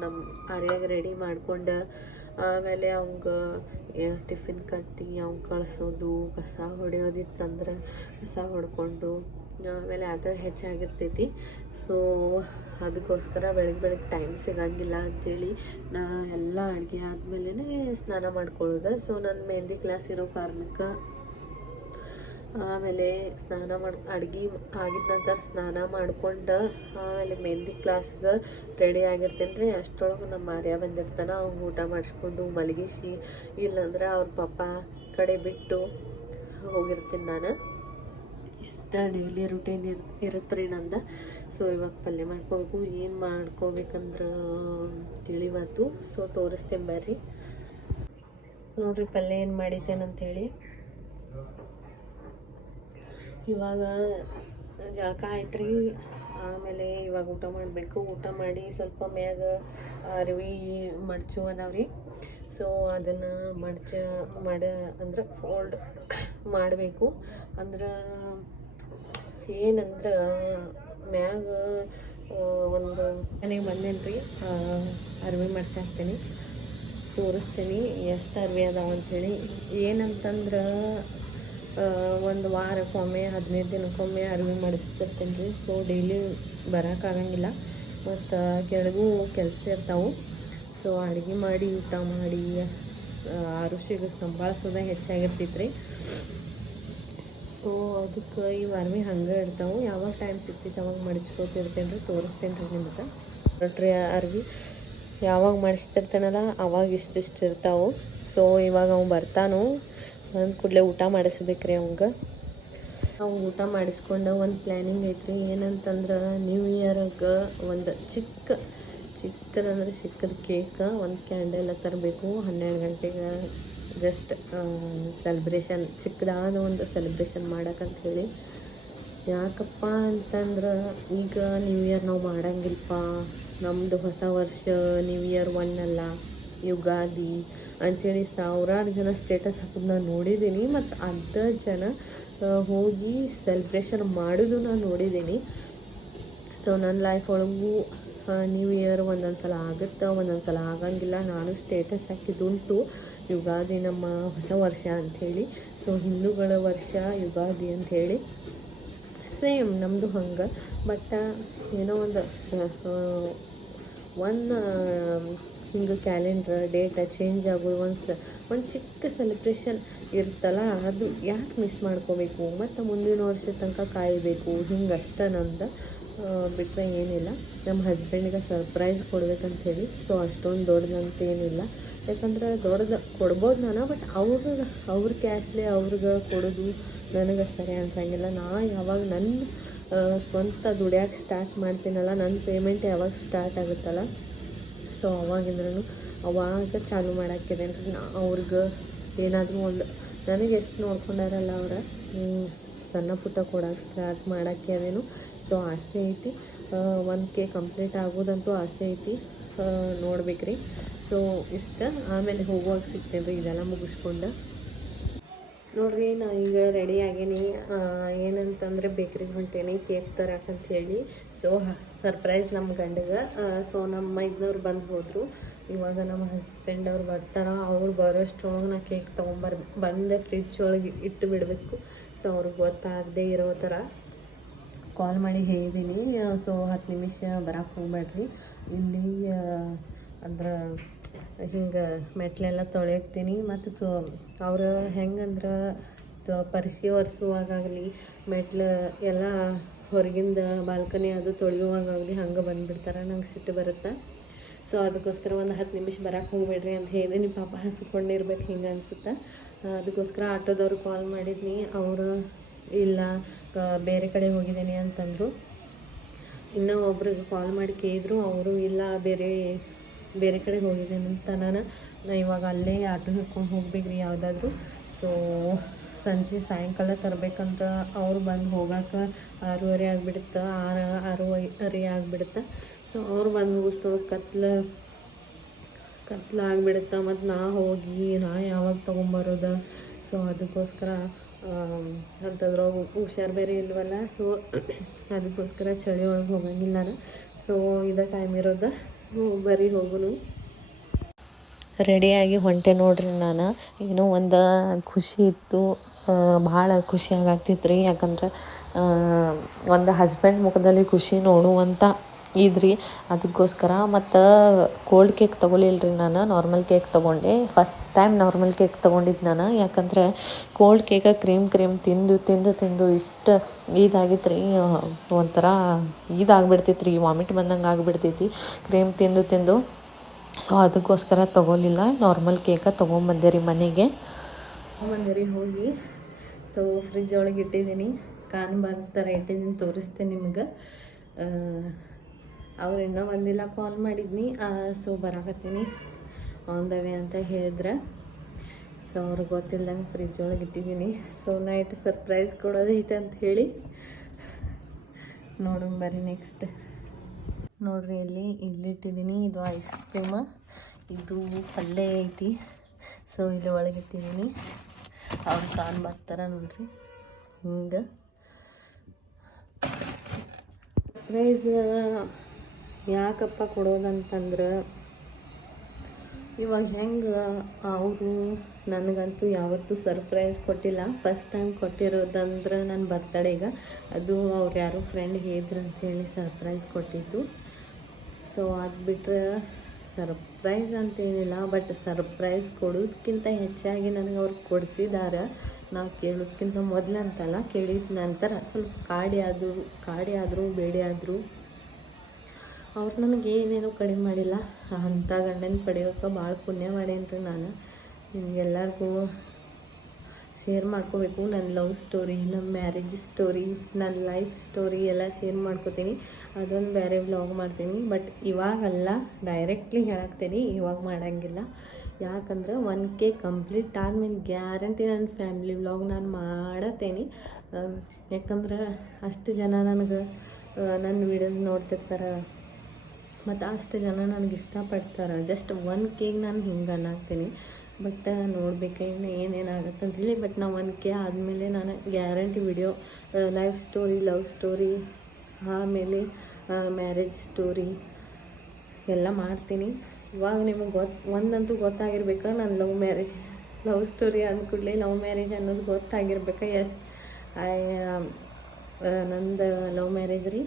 ನಮ್ಮ ಆರ್ಯಾಗ ರೆಡಿ ಮಾಡ್ಕೊಂಡು ಆಮೇಲೆ ಅವಂಗೆ ಟಿಫಿನ್ ಕಟ್ಟಿ ಅವ್ನು ಕಳಿಸೋದು, ಕಸ ಹೊಡೆಯೋದಿತ್ತಂದ್ರೆ ಕಸ ಹೊಡ್ಕೊಂಡು ಆಮೇಲೆ ಅದು ಹೆಚ್ಚಾಗಿರ್ತೈತಿ. ಸೊ ಅದಕ್ಕೋಸ್ಕರ ಬೆಳಗ್ಗೆ ಟೈಮ್ ಸಿಗಂಗಿಲ್ಲ ಅಂಥೇಳಿ ನಾ ಎಲ್ಲ ಅಡುಗೆ ಆದಮೇಲೆ ಸ್ನಾನ ಮಾಡ್ಕೊಳ್ಳೋದು. ಸೊ ನನ್ನ ಮೆಹಂದಿ ಕ್ಲಾಸ್ ಇರೋ ಕಾರಣಕ್ಕೆ ಆಮೇಲೆ ಅಡುಗೆ ಆಗಿದ ನಂತರ ಸ್ನಾನ ಮಾಡ್ಕೊಂಡು ಆಮೇಲೆ ಮೆಹಂದಿ ಕ್ಲಾಸ್ಗೆ ರೆಡಿ ಆಗಿರ್ತೇನೆ ರೀ. ಅಷ್ಟರೊಳಗೆ ನಮ್ಮ ಆರ್ಯ ಬಂದಿರ್ತಾನೆ. ಅವ್ನು ಊಟ ಮಾಡಿಸ್ಕೊಂಡು ಮಲಗಿಸಿ, ಇಲ್ಲಾಂದ್ರೆ ಅವ್ರ ಪಪ್ಪ ಕಡೆ ಬಿಟ್ಟು ಹೋಗಿರ್ತೀನಿ ನಾನು. ಇಷ್ಟ ಡೈಲಿ ರುಟೀನ್ ಇರುತ್ತೆ ರೀ ನಂದು. ಸೊ ಇವಾಗ ಪಲ್ಯ ಮಾಡ್ಕೋಬೇಕು. ಏನು ಮಾಡ್ಕೋಬೇಕಂದ್ರೆ ತಿಳಿವತ್ತು. ಸೊ ತೋರಿಸ್ತೇನೆ ಬರ್ರಿ. ನೋಡ್ರಿ ಪಲ್ಯ ಏನು ಮಾಡಿದ್ದೇನಂತೇಳಿ. ಇವಾಗ ಜಳಕ ಆಯ್ತು ರೀ. ಆಮೇಲೆ ಇವಾಗ ಊಟ ಮಾಡಬೇಕು. ಊಟ ಮಾಡಿ ಸ್ವಲ್ಪ ಮ್ಯಾಗ ಅರಿವಿ ಮಡ್ಚು ಅದಾವ್ರಿ. ಸೊ ಅದನ್ನು ಅಂದ್ರೆ ಫೋಲ್ಡ್ ಮಾಡಬೇಕು. ಅಂದ್ರೆ ಏನಂದ್ರೆ ಮ್ಯಾಗ ಒಂದು ಮನೆಗೆ ಬಂದೇನಿ ರೀ. ಅರಿವಿ ಮಡ್ಚಾಕ್ತೀನಿ, ತೋರಿಸ್ತೀನಿ ಎಷ್ಟು ಅರಿವಿ ಅದಾವ ಅಂಥೇಳಿ. ಏನಂತಂದ್ರೆ ಒಂದು ವಾರಕ್ಕೊಮ್ಮೆ 15 ದಿನಕ್ಕೊಮ್ಮೆ ಅರಿವಿ ಮಾಡಿಸ್ತಿರ್ತೀನಿ ರೀ. ಸೊ ಡೈಲಿ ಬರೋಕ್ಕಾಗಂಗಿಲ್ಲ. ಮತ್ತು ಕೆಳಗೂ ಕೆಲಸ ಇರ್ತಾವೆ. ಸೊ ಅಡುಗೆ ಮಾಡಿ ಊಟ ಮಾಡಿ ಆರುಷಿಗೆ ಸಂಭಾಳಿಸೋದೇ ಹೆಚ್ಚಾಗಿರ್ತೈತೆ ರೀ. ಸೊ ಅದಕ್ಕೆ ಈ ಅರಿವಿ ಹಂಗೆ ಇರ್ತಾವೆ. ಯಾವಾಗ ಟೈಮ್ ಸಿಗ್ತೈತೆ ಅವಾಗ ಮಡಿಸ್ಕೊತಿರ್ತೇನೆ ರೀ. ತೋರಿಸ್ತೇನೆ ರೀ ನಿಮ್ಗೆ. ನೋಡ್ರಿ ಅರಿವಿ ಯಾವಾಗ ಮಾಡಿಸ್ತಿರ್ತಾನಲ್ಲ ಅವಾಗ ಇಷ್ಟಿಷ್ಟು ಇರ್ತಾವೆ. ಸೊ ಇವಾಗ ಅವ್ನು ಬರ್ತಾನು ಅಂದ ಕೂಡಲೇ ಊಟ ಮಾಡಿಸ್ಬೇಕ್ರಿ ಅವಂಗೆ. ನಾವು ಊಟ ಮಾಡಿಸ್ಕೊಂಡು ಒಂದು ಪ್ಲ್ಯಾನಿಂಗ್ ಐತ್ರಿ. ಏನಂತಂದ್ರೆ ನ್ಯೂ ಇಯರ್ಗೆ ಒಂದು ಚಿಕ್ಕದಂದ್ರೆ ಚಿಕ್ಕದ ಕೇಕ್, ಒಂದು ಕ್ಯಾಂಡಲ್ ತರಬೇಕು. 12 ಗಂಟೆಗೆ ಜಸ್ಟ್ ಸೆಲೆಬ್ರೇಷನ್, ಚಿಕ್ಕದಾದ ಒಂದು ಸೆಲೆಬ್ರೇಷನ್ ಮಾಡೋಕ್ಕಂತ ಹೇಳಿ. ಯಾಕಪ್ಪ ಅಂತಂದ್ರೆ ಈಗ ನ್ಯೂ ಇಯರ್ ನಾವು ಮಾಡಂಗಿಲ್ಲಪ್ಪ. ನಮ್ಮದು ಹೊಸ ವರ್ಷ ನ್ಯೂ ಇಯರ್ 1 ಅಲ್ಲ, ಯುಗಾದಿ ಅಂಥೇಳಿ ಸಾವಿರಾರು ಜನ ಸ್ಟೇಟಸ್ ಹಾಕೋದು ನಾನು ನೋಡಿದ್ದೀನಿ. ಮತ್ತು ಅರ್ಧ ಜನ ಹೋಗಿ ಸೆಲೆಬ್ರೇಷನ್ ಮಾಡೋದು ನಾನು ನೋಡಿದ್ದೀನಿ. ಸೊ ನನ್ನ ಲೈಫ್ ಒಳಗೂ ನ್ಯೂ ಇಯರ್ ಒಂದೊಂದು ಸಲ ಆಗುತ್ತೆ, ಒಂದೊಂದು ಸಲ ಆಗಂಗಿಲ್ಲ. ನಾನು ಸ್ಟೇಟಸ್ ಹಾಕಿದ್ದುಂಟು ಯುಗಾದಿ ನಮ್ಮ ಹೊಸ ವರ್ಷ ಅಂಥೇಳಿ. ಸೊ ಹಿಂದೂಗಳ ವರ್ಷ ಯುಗಾದಿ ಅಂಥೇಳಿ ಸೇಮ್ ನಮ್ಮದು ಹಂಗೆ. ಬಟ್ ಏನೋ ಒಂದು ಹಿಂಗೆ ಕ್ಯಾಲೆಂಡ್ರ್ ಡೇಟ ಚೇಂಜ್ ಆಗೋದು, ಒಂದು ಚಿಕ್ಕ ಸೆಲೆಬ್ರೇಷನ್ ಇರುತ್ತಲ್ಲ, ಅದು ಯಾಕೆ ಮಿಸ್ ಮಾಡ್ಕೋಬೇಕು? ಮತ್ತು ಮುಂದಿನ ವರ್ಷದ ತನಕ ಕಾಯಬೇಕು. ಹಿಂಗೆ ಅಷ್ಟೇ ನಂದು. ಬಿಟ್ಟರೆ ಏನಿಲ್ಲ. ನಮ್ಮ ಹಸ್ಬೆಂಡಿಗೆ ಸರ್ಪ್ರೈಸ್ ಕೊಡ್ಬೇಕಂಥೇಳಿ. ಸೊ ಅಷ್ಟೊಂದು ದೊಡ್ಡದಂತ ಏನಿಲ್ಲ. ಯಾಕಂದ್ರೆ ದೊಡ್ಡದು ಕೊಡ್ಬೋದು ನಾನು, ಬಟ್ ಅವ್ರ ಕ್ಯಾಶ್ಲೆ ಅವ್ರಿಗೆ ಕೊಡೋದು ನನಗೆ ಸರಿ ಅನ್ಸಂಗಿಲ್ಲ. ನಾ ಯಾವಾಗ ನನ್ನ ಸ್ವಂತ ದುಡಿಯೋಕೆ ಸ್ಟಾರ್ಟ್ ಮಾಡ್ತೀನಲ್ಲ, ನನ್ನ ಪೇಮೆಂಟ್ ಯಾವಾಗ ಸ್ಟಾರ್ಟ್ ಆಗುತ್ತಲ್ಲ, ಸೊ ಅವಾಗಿಂದ್ರೂ ಅವಾಗ ಚಾಲು ಮಾಡೋಕ್ಕಿದೆ ರೀ. ಅವ್ರಿಗೆ ಏನಾದರೂ ಒಂದು ನನಗೆ ಎಷ್ಟು ನೋಡ್ಕೊಂಡಾರಲ್ಲ ಅವ್ರ ಸಣ್ಣ ಪುಟ್ಟ ಕೊಡೋಕೆ ಸ್ಟಾರ್ಟ್ ಮಾಡೋಕ್ಕೆ ಅದೇನು. ಸೊ ಆಸೆ ಐತಿ, 1K ಕಂಪ್ಲೀಟ್ ಆಗೋದಂತೂ ಆಸೆ ಐತಿ. ನೋಡ್ಬೇಕ್ರಿ. ಸೊ ಇಷ್ಟ, ಆಮೇಲೆ ಹೋಗುವಾಗ ಸಿಗ್ತೇನೆ ರೀ ಇದೆಲ್ಲ ಮುಗಿಸ್ಕೊಂಡು. ನೋಡಿರಿ, ನಾನು ಈಗ ರೆಡಿ ಆಗೀನಿ. ಏನಂತಂದರೆ ಬೇಕ್ರಿಗೆ ಹೊಂಟೇನಿ ಕೇಕ್ ತರಕಂತ ಹೇಳಿ. ಸೊ ಸರ್ಪ್ರೈಸ್ ನಮ್ಮ ಗಂಡಗೆ. ಸೊ ನಮ್ಮ ಮೈದ್ನವ್ರು ಬಂದು ಹೋದರು. ಇವಾಗ ನಮ್ಮ ಹಸ್ಬೆಂಡ್ ಅವ್ರು ಬರ್ತಾರೆ. ಅವ್ರು ಬರೋಷ್ಟ್ರೊಳಗೆ ನಾ ಕೇಕ್ ಬಂದೆ ಫ್ರಿಜ್ ಒಳಗೆ ಇಟ್ಟು ಬಿಡಬೇಕು. ಸೊ ಅವ್ರಿಗೆ ಗೊತ್ತಾಗದೇ ಇರೋ ಥರ ಕಾಲ್ ಮಾಡಿ ಹೇಳಿದ್ದೀನಿ. ಸೊ 10 ನಿಮಿಷ ಬರೋಕ್ಕೆ ಹೋಗ್ಬೇಡ್ರಿ, ಇಲ್ಲಿ ಅಂದ್ರೆ ಹಿಂಗೆ ಮೆಟ್ಲೆಲ್ಲ ತೊಳೆಯಕ್ತೀನಿ. ಮತ್ತು ಅವ್ರು ಹೆಂಗಂದ್ರೆ ಪರಿಸಿ ಒರೆಸುವಾಗಲಿ ಮೆಟ್ಲು ಎಲ್ಲ ಹೊರಗಿಂದ ಬಾಲ್ಕನಿ ಅದು ತೊಳೆಯುವಾಗಲಿ ಹಂಗೆ ಬಂದುಬಿಡ್ತಾರೆ. ನಂಗೆ ಸಿಟ್ಟು ಬರುತ್ತೆ. ಸೊ ಅದಕ್ಕೋಸ್ಕರ ಒಂದು 10 ನಿಮಿಷ ಬರೋಕ್ಕೆ ಹೋಗ್ಬೇಡ್ರಿ ಅಂತ ಹೇಳಿದೀನಿ. ಪಾಪ ಹಸ್ಕೊಂಡಿರ್ಬೇಕು ಹಿಂಗೆ ಅನಿಸುತ್ತೆ. ಅದಕ್ಕೋಸ್ಕರ ಆಟೋದವ್ರು ಕಾಲ್ ಮಾಡಿದ್ನಿ. ಅವರು ಇಲ್ಲ ಬೇರೆ ಕಡೆ ಹೋಗಿದ್ದೀನಿ ಅಂತಂದರು. ಇನ್ನೂ ಒಬ್ರಿಗೆ ಕಾಲ್ ಮಾಡಿ ಕೇಳಿದ್ರು, ಅವರು ಇಲ್ಲ ಬೇರೆ ಕಡೆ ಹೋಗಿದ್ದೇನೆ ಅಂತ. ನಾನು ಇವಾಗ ಅಲ್ಲೇ ಆಟೋ ಹಿಡ್ಕೊಂಡು ಹೋಗ್ಬೇಕ್ರಿ ಯಾವುದಾದ್ರೂ. ಸೊ ಸಾಯಂಕಾಲ ತರಬೇಕಂತ ಅವ್ರು ಬಂದು ಹೋಗೋಕೆ 6:30 ಆಗಿಬಿಡುತ್ತೆ, 6:30 ಆಗಿಬಿಡುತ್ತೆ. ಸೊ ಅವ್ರು ಬಂದು ಹೋಗೋಷ್ಟೊಳಗೆ ಕತ್ಲು ಆಗಿಬಿಡುತ್ತೆ. ಮತ್ತು ನಾ ಯಾವಾಗ ತೊಗೊಂಬರೋದು. ಸೊ ಅದಕ್ಕೋಸ್ಕರ ಅಂಥದ್ರೊಳಗೆ ಹುಷಾರು ಬೇರೆ ಇಲ್ವಲ್ಲ. ಸೊ ಅದಕ್ಕೋಸ್ಕರ ಚಳಿ ಒಳಗೆ ಹೋಗಂಗಿಲ್ಲ ನಾನು. ಸೊ ಇದೇ ಟೈಮ್ ಇರೋದು, ಬರೀ ಹೋಗುನು. ರೆಡಿಯಾಗಿ ಹೊಂಟೆ ನೋಡ್ರಿ. ನಾನು ಏನೋ ಒಂದು ಖುಷಿ ಇತ್ತು, ಭಾಳ ಖುಷಿಯಾಗ್ತಿತ್ತು ರೀ. ಯಾಕಂದ್ರೆ ಒಂದು ಹಸ್ಬೆಂಡ್ ಮುಖದಲ್ಲಿ ಖುಷಿ ನೋಡುವಂಥ ಇದ್ರಿ. ಅದಕ್ಕೋಸ್ಕರ ಮತ್ತು ಕೋಲ್ಡ್ ಕೇಕ್ ತೊಗೊಲಿಲ್ಲ ರೀ, ನಾನು ನಾರ್ಮಲ್ ಕೇಕ್ ತೊಗೊಂಡೆ. ಫಸ್ಟ್ ಟೈಮ್ ನಾರ್ಮಲ್ ಕೇಕ್ ತೊಗೊಂಡಿದ್ದು ನಾನು. ಯಾಕಂದ್ರೆ ಕೋಲ್ಡ್ ಕೇಕ ಕ್ರೀಮ್ ತಿಂದು ಇಷ್ಟು ಇದಾಗಿತ್ತು ರೀ, ಒಂಥರ ಇದಾಗ್ಬಿಡ್ತೈತಿ ರೀ, ವಾಮಿಟ್ ಬಂದಂಗೆ ಆಗಿಬಿಡ್ತೈತಿ ಕ್ರೀಮ್ ತಿಂದು. ಸೊ ಅದಕ್ಕೋಸ್ಕರ ತೊಗೊಲಿಲ್ಲ, ನಾರ್ಮಲ್ ಕೇಕ ತೊಗೊಂಬಂದೆ ರೀ ಮನೆಗೆ. ಹೋಗಿ ಸೊ ಫ್ರಿಜ್ ಒಳಗೆ ಇಟ್ಟಿದ್ದೀನಿ. ಬರ್ತಾರೆ ಇಟ್ಟಿದ್ದೀನಿ, ತೋರಿಸ್ತೇನೆ ನಿಮ್ಗೆ. ಅವ್ರು ಇನ್ನೂ ಬಂದಿಲ್ಲ, ಕಾಲ್ ಮಾಡಿದ್ನಿ. ಸೊ ಬರಾಕತ್ತೀನಿ ಆನ್ ದ ವೇ ಅಂತ ಹೇಳಿದ್ರೆ. ಸೊ ಅವ್ರಿಗೆ ಗೊತ್ತಿಲ್ದಂಗೆ ಫ್ರಿಜ್ ಒಳಗೆ ಇಟ್ಟಿದ್ದೀನಿ. ಸೊ ನೈಟ್ ಸರ್ಪ್ರೈಸ್ ಕೊಡೋದೈತೆ ಅಂತ ಹೇಳಿ ನೋಡೋಣ ಬರ್ರಿ. ನೆಕ್ಸ್ಟ್ ನೋಡ್ರಿ, ಇಲ್ಲಿಟ್ಟಿದ್ದೀನಿ. ಇದು ಐಸ್ ಕ್ರೀಮ್, ಇದು ಪಲ್ಯ ಐತಿ. ಸೊ ಇಲ್ಲಿ ಒಳಗಿಟ್ಟಿದ್ದೀನಿ. ಅವ್ರು ಕಾನ್ ಬರ್ತಾರೆ ನೋಡ್ರಿ. ಹಿಂಗೆ ಸರ್ಪ್ರೈಸ್ ಯಾಕಪ್ಪ ಕೊಡೋದಂತಂದ್ರೆ, ಇವಾಗ ಹೆಂಗೆ ಅವರು ನನಗಂತೂ ಯಾವತ್ತೂ ಸರ್ಪ್ರೈಸ್ ಕೊಟ್ಟಿಲ್ಲ. ಫಸ್ಟ್ ಟೈಮ್ ಕೊಟ್ಟಿರೋದಂದ್ರೆ ನನ್ನ ಬರ್ತಡೇಗೆ. ಅದು ಅವ್ರು ಯಾರೋ ಫ್ರೆಂಡ್ ಹೇಳಿದ್ರು ಅಂತೇಳಿ ಸರ್ಪ್ರೈಸ್ ಕೊಟ್ಟಿದ್ದು. ಸೊ ಅದು ಬಿಟ್ಟರೆ ಸರ್ಪ್ರೈಸ್ ಅಂತೇನಿಲ್ಲ. ಬಟ್ ಸರ್ಪ್ರೈಸ್ ಕೊಡೋದಕ್ಕಿಂತ ಹೆಚ್ಚಾಗಿ ನನಗೆ ಅವ್ರು ಕೊಡಿಸಿದ್ದಾರೆ. ನಾವು ಕೇಳೋದಕ್ಕಿಂತ ಮೊದಲು ಅಂತಲ್ಲ, ಕೇಳಿದ ನಂತರ ಸ್ವಲ್ಪ ಕಾಡಿ ಆದರೂ ಬೇಡಿ ಆದರೂ ಅವ್ರು ನನಗೆ ಏನೇನೋ ಕಡಿಮೆ ಮಾಡಿಲ್ಲ. ಅಂಥ ಗಂಡನ ಪಡೆಯೋಕೆ ಭಾಳ ಪುಣ್ಯ ಮಾಡೇನ್ರಿ ನಾನು. ನಿಮಗೆಲ್ಲರಿಗೂ ಶೇರ್ ಮಾಡ್ಕೋಬೇಕು. ನನ್ನ ಲವ್ ಸ್ಟೋರಿ, ನಮ್ಮ ಮ್ಯಾರೇಜ್ ಸ್ಟೋರಿ, ನನ್ನ ಲೈಫ್ ಸ್ಟೋರಿ ಎಲ್ಲ ಶೇರ್ ಮಾಡ್ಕೋತೀನಿ. ಅದೊಂದು ಬೇರೆ ವ್ಲಾಗ್ ಮಾಡ್ತೀನಿ. ಬಟ್ ಇವಾಗಲ್ಲ, ಡೈರೆಕ್ಟ್ಲಿ ಹೇಳಾಕ್ತೀನಿ, ಇವಾಗ ಮಾಡೋಂಗಿಲ್ಲ. ಯಾಕಂದ್ರೆ 1K ಕಂಪ್ಲೀಟ್ ಆದಮೇಲೆ ಗ್ಯಾರಂಟಿ ನನ್ನ ಫ್ಯಾಮಿಲಿ ವ್ಲಾಗ್ ನಾನು ಮಾಡತ್ತೇನೆ. ಯಾಕಂದ್ರೆ ಅಷ್ಟು ಜನ ನನಗೆ ನನ್ನ ವಿಡಿಯೋಸ್ ನೋಡ್ತಿರ್ತಾರೆ, ಮತ್ತು ಅಷ್ಟು ಜನ ನನಗೆ ಇಷ್ಟಪಡ್ತಾರೆ. ಜಸ್ಟ್ 1Kಗೆ ನಾನು ಹಿಂಗೆ ಅನ್ನಾಕ್ತೀನಿ. ಬಟ್ ನೋಡ್ಬೇಕು ಇನ್ನು ಏನೇನಾಗುತ್ತೆ ಅಂತೇಳಿ. ಬಟ್ ನಾವು 1K ಆದಮೇಲೆ ನಾನು guarantee video, life story, love story, ಆಮೇಲೆ ಮ್ಯಾರೇಜ್ ಸ್ಟೋರಿ ಎಲ್ಲ ಮಾಡ್ತೀನಿ. ಇವಾಗ ನಿಮಗೆ ಒಂದಂತೂ ಗೊತ್ತಾಗಿರ್ಬೇಕು, ನಾನು ಲವ್ ಸ್ಟೋರಿ ಅಂದ್ಕೂಡಲೇ ಲವ್ ಮ್ಯಾರೇಜ್ ಅನ್ನೋದು ಗೊತ್ತಾಗಿರ್ಬೇಕು. ಎಸ್, ನಂದು ಲವ್ ಮ್ಯಾರೇಜ್ ರೀ.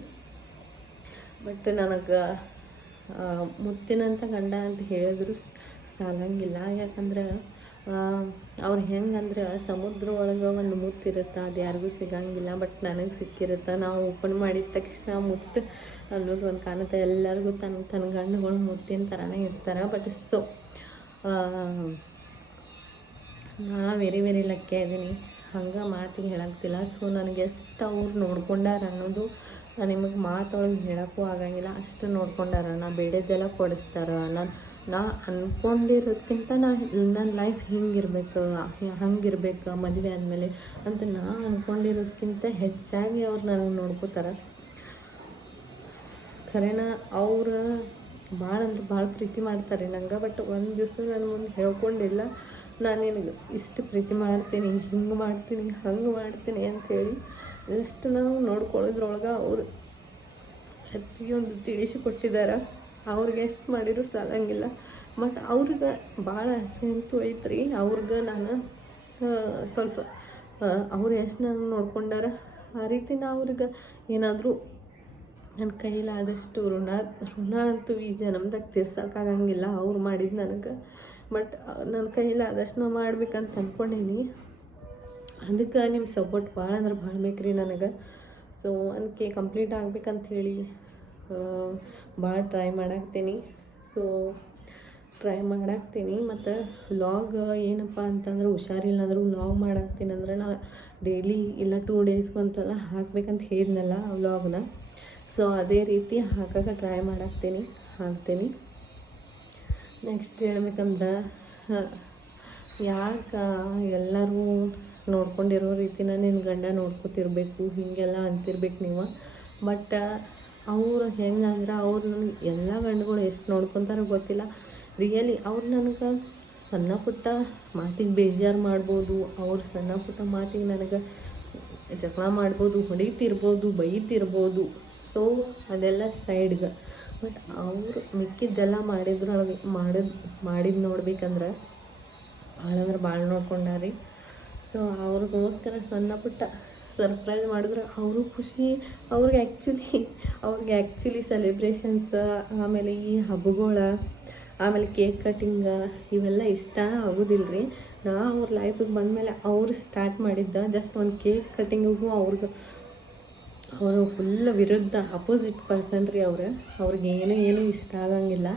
ಬಟ್ ನನಗೆ ಮುತ್ತಿನಂಥ ಗಂಡ ಅಂತ ಹೇಳಿದ್ರು ಸಾಲಂಗಿಲ್ಲ. ಯಾಕಂದ್ರೆ ಅವ್ರು ಹೆಂಗಂದ್ರೆ ಸಮುದ್ರ ಒಳಗೆ ಒಂದು ಮುತ್ತಿರುತ್ತೆ, ಅದು ಯಾರಿಗೂ ಸಿಗಂಗಿಲ್ಲ. ಬಟ್ ನನಗೆ ಸಿಕ್ಕಿರುತ್ತೆ. ನಾವು ಓಪನ್ ಮಾಡಿದ ತಕ್ಷಣ ಮುತ್ತು ಅನ್ನೋದು ಒಂದು ಕಾಣುತ್ತೆ. ಎಲ್ಲರಿಗೂ ತನ್ನ ಗಂಡುಗಳು ಮುತ್ತಿನ ಥರನೇ ಇರ್ತಾರೆ. ಬಟ್ ಸೊ ನಾ ವೆರಿ ಲಕ್ಕಿ ಇದ್ದೀನಿ. ಹಂಗೆ ಮಾತಿಗೆ ಹೇಳಾಗ್ತಿಲ್ಲ. ಸೊ ನನಗೆ ಎಷ್ಟು ಅವ್ರು ನೋಡ್ಕೊಂಡಾರ ಅನ್ನೋದು ನಿಮಗೆ ಮಾತೊಳಗೆ ಹೇಳೋಕ್ಕೂ ಆಗಂಗಿಲ್ಲ. ಅಷ್ಟು ನೋಡ್ಕೊಂಡಾರ. ನಾ ಬೇಡದ್ದೆಲ್ಲ ಕೊಡಿಸ್ತಾರ. ನಾ ಅಂದ್ಕೊಂಡಿರೋದ್ಕಿಂತ ನನ್ನ ಲೈಫ್ ಹಿಂಗಿರ್ಬೇಕು, ಹಂಗಿರ್ಬೇಕು ಮದುವೆ ಆದಮೇಲೆ ಅಂತ ನಾ ಅಂದ್ಕೊಂಡಿರೋದ್ಕಿಂತ ಹೆಚ್ಚಾಗಿ ಅವ್ರು ನನಗೆ ನೋಡ್ಕೋತಾರೆ. ಖರೇನ ಅವ್ರು ಭಾಳ ಅಂದ್ರೆ ಭಾಳ ಪ್ರೀತಿ ಮಾಡ್ತಾರೆ ನಂಗೆ. ಬಟ್ ಒಂದು ದಿವಸ ನಾನು ಮುಂದೆ ಹೇಳ್ಕೊಂಡಿಲ್ಲ, ನಾನು ನಿನಗೆ ಇಷ್ಟು ಪ್ರೀತಿ ಮಾಡ್ತೀನಿ, ಹಿಂಗೆ ಮಾಡ್ತೀನಿ, ಹಂಗೆ ಮಾಡ್ತೀನಿ ಅಂಥೇಳಿ. ಜಸ್ಟ್ ನಾವು ನೋಡ್ಕೊಳ್ಳೋದ್ರೊಳಗೆ ಅವರು ಪ್ರತಿಯೊಂದು ತಿಳಿಸಿ ಕೊಟ್ಟಿದ್ದಾರೆ. ಅವ್ರಿಗೆ ಎಷ್ಟು ಮಾಡಿದ್ರು ಸಾಲಂಗಿಲ್ಲ. ಬಟ್ ಅವ್ರಿಗೆ ಭಾಳ ಆಸೆ ಅಂತೂ ಐತ್ರಿ. ಅವ್ರಿಗೆ ನಾನು ಸ್ವಲ್ಪ ಅವ್ರು ಎಷ್ಟು ನಂಗೆ ನೋಡ್ಕೊಂಡಾರ ಆ ರೀತಿ ನಾ ಅವ್ರಿಗೆ ಏನಾದರೂ ನನ್ನ ಕೈಲಾದಷ್ಟು ಋಣ ಅಂತೂ ಈ ಜನ್ಮದಾಗ ತೀರ್ಸೋಕ್ಕಾಗಂಗಿಲ್ಲ ಅವ್ರು ಮಾಡಿದ್ದು ನನಗೆ. ಬಟ್ ನನ್ನ ಕೈಲಾದಷ್ಟು ನಾ ಮಾಡ್ಬೇಕಂತ ಅಂದ್ಕೊಂಡೀನಿ. ಅದಕ್ಕೆ ನಿಮ್ಮ ಸಪೋರ್ಟ್ ಭಾಳ ಅಂದ್ರೆ ಭಾಳ ಬೇಕ್ರಿ ನನಗೆ. ಸೊ ಅದಕ್ಕೆ ಕಂಪ್ಲೀಟ್ ಆಗ್ಬೇಕಂಥೇಳಿ ಭಾಳ ಟ್ರೈ ಮಾಡಾಕ್ತೀನಿ. ಸೊ ಟ್ರೈ ಮಾಡಾಕ್ತೀನಿ. ಮತ್ತು ವ್ಲಾಗ್ ಏನಪ್ಪ ಅಂತಂದ್ರೆ ಹುಷಾರಿಲ್ಲ ಅಂದರೂ ವ್ಲಾಗ್ ಮಾಡಾಕ್ತೀನಿ. ಅಂದ್ರೆ ನಾ ಡೈಲಿ ಇಲ್ಲ 2 ಡೇಸ್ಗೆ ಒಂದ್ಸಲ ಹಾಕ್ಬೇಕಂತ ಹೇಳಿದ್ನಲ್ಲ ವ್ಲಾಗ್ನ. ಸೊ ಅದೇ ರೀತಿ ಹಾಕೋಕೆ ಟ್ರೈ ಹಾಕ್ತೀನಿ. ನೆಕ್ಸ್ಟ್ ಹೇಳ್ಬೇಕಂದ್ರೆ ಯಾಕೆ ಎಲ್ಲರೂ ನೋಡ್ಕೊಂಡಿರೋ ರೀತಿನ ನಿನ್ನ ಗಂಡ ನೋಡ್ಕೊತಿರ್ಬೇಕು ಹೀಗೆಲ್ಲ ಅಂತಿರ್ಬೇಕು ನೀವು. ಬಟ್ ಅವ್ರು ಹೆಂಗಂದ್ರೆ ಅವ್ರು ನನಗೆ ಎಲ್ಲ ಗಂಡುಗಳು ಎಷ್ಟು ನೋಡ್ಕೊತಾರೋ ಗೊತ್ತಿಲ್ಲ. ರಿಯಲಿ ಅವ್ರು ನನಗೆ ಸಣ್ಣ ಪುಟ್ಟ ಮಾತಿಗೆ ಬೇಜಾರು ಮಾಡ್ಬೋದು. ಅವ್ರು ಸಣ್ಣ ಪುಟ್ಟ ಮಾತಿಗೆ ನನಗೆ ಜಗಳ ಮಾಡ್ಬೋದು, ಹೊಡಿತಿರ್ಬೋದು, ಬೈತಿರ್ಬೋದು. ಸೊ ಅದೆಲ್ಲ ಸೈಡ್ಗೆ. ಬಟ್ ಅವರು ಮಿಕ್ಕಿದ್ದೆಲ್ಲ ಮಾಡಿದ್ದು ನೋಡ್ಬೇಕಂದ್ರೆ ಭಾಳ ಅಂದ್ರೆ ಭಾಳ ನೋಡ್ಕೊಂಡಾರಿ. ಸೊ ಅವ್ರಿಗೋಸ್ಕರ ಸಣ್ಣ ಪುಟ್ಟ ಸರ್ಪ್ರೈಸ್ ಮಾಡಿದ್ರೆ ಅವರು ಖುಷಿ. ಅವ್ರಿಗೆ ಆ್ಯಕ್ಚುಲಿ ಸೆಲೆಬ್ರೇಷನ್ಸ್, ಆಮೇಲೆ ಈ ಹಬ್ಬಗಳ, ಆಮೇಲೆ ಕೇಕ್ ಕಟ್ಟಿಂಗ ಇವೆಲ್ಲ ಇಷ್ಟ ಆಗೋದಿಲ್ಲ ರೀ. ನಾ ಅವ್ರ ಲೈಫಿಗೆ ಬಂದಮೇಲೆ ಅವ್ರು ಸ್ಟಾರ್ಟ್ ಮಾಡಿದ್ದ ಜಸ್ಟ್ ಒಂದು ಕೇಕ್ ಕಟ್ಟಿಂಗಿಗೂ ಅವರು ಫುಲ್ ವಿರುದ್ಧ ಅಪೋಸಿಟ್ ಪರ್ಸನ್ ರೀ. ಅವ್ರಿಗೆ ಏನು ಇಷ್ಟ ಆಗಂಗಿಲ್ಲ.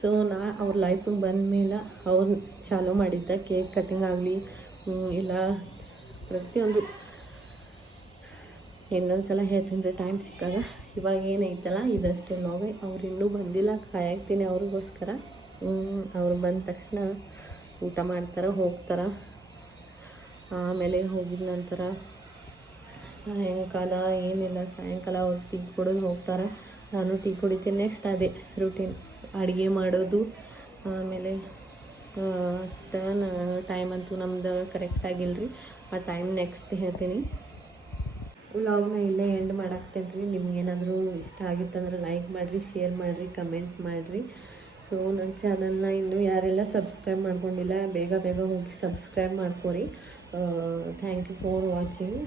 ಸೊ ನಾ ಅವ್ರ ಲೈಫಿಗೆ ಬಂದಮೇಲೆ ಅವ್ರು ಚಾಲೂ ಮಾಡಿದ್ದ ಕೇಕ್ ಕಟ್ಟಿಂಗ್ ಆಗಲಿ ಇಲ್ಲ ಪ್ರತಿಯೊಂದು. ಇನ್ನೊಂದು ಸಲ ಹೇಳ್ತೀನಿ ರೀ ಟೈಮ್ ಸಿಕ್ಕಾಗ. ಇವಾಗ ಏನೈತಲ್ಲ ಇದಷ್ಟೇ ವ್ಲಾಗ್. ಅವ್ರು ಇನ್ನೂ ಬಂದಿಲ್ಲ, ಕಾಯಾಕ್ತೀನಿ ಅವ್ರಿಗೋಸ್ಕರ. ಅವ್ರು ಬಂದ ತಕ್ಷಣ ಊಟ ಮಾಡ್ತಾರೆ, ಹೋಗ್ತಾರೆ. ಆಮೇಲೆ ಹೋಗಿದ ನಂತರ ಸಾಯಂಕಾಲ ಅವ್ರು ಟೀ ಕುಡಿದು ಹೋಗ್ತಾರೆ, ನಾನು ಟೀ ಕುಡಿತೀನಿ. ನೆಕ್ಸ್ಟ್ ಅದೇ ರೂಟೀನ್, ಅಡುಗೆ ಮಾಡೋದು. ಆಮೇಲೆ ಅಷ್ಟು ಟೈಮ್ ಅಂತೂ ನಮ್ದು ಕರೆಕ್ಟಾಗಿಲ್ಲ ರೀ. ಆ ಟೈಮ್ ನೆಕ್ಸ್ಟ್ ಹೇಳ್ತೀನಿ. ವ್ಲಾಗ್ನ ಇಲ್ಲೇ ಎಂಡ್ ಮಾಡಾಕ್ತೇನೆ ರೀ. ನಿಮ್ಗೇನಾದರೂ ಇಷ್ಟ ಆಗಿತ್ತಂದ್ರೆ ಲೈಕ್ ಮಾಡಿರಿ, ಶೇರ್ ಮಾಡಿರಿ, ಕಮೆಂಟ್ ಮಾಡಿರಿ. ಸೊ ನನ್ನ ಚಾನಲ್ನ ಇನ್ನೂ ಯಾರೆಲ್ಲ ಸಬ್ಸ್ಕ್ರೈಬ್ ಮಾಡ್ಕೊಂಡಿಲ್ಲ ಬೇಗ ಹೋಗಿ ಸಬ್ಸ್ಕ್ರೈಬ್ ಮಾಡ್ಕೊರಿ. Thank you for watching.